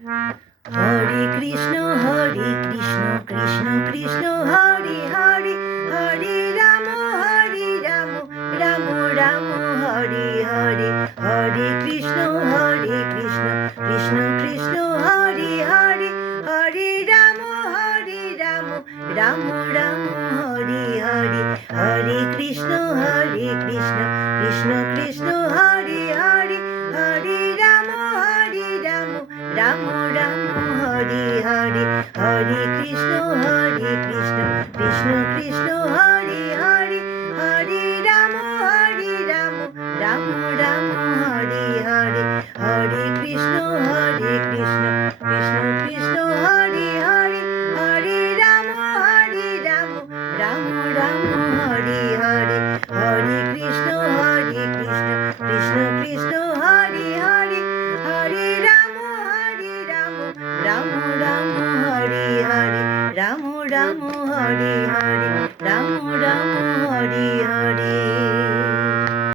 Hare Krishna Krishna Krishna Hare Hare, Hare Ram Ram Ram Hare Hare, Hare Krishna Krishna Krishna Hare Hare, Hare Ram Ram Ram Hare Hare, Hare Krishna Krishna Krishna Hare Hare, Hare Ram Ram Ram Hare Hare, Hare Krishna Krishna Krishna Hare Hare, Hare Ram Ram Ram Hare Hare, Hare Krishna Krishna Krishna Hare Hare, Hare Ram Ram Ram Hare Hare, Hare Krishna Krishna Krishna Hare Hare, Hare Ram Ram Ram Hare Hare, Ram Ram Hare Hare, Ram Ram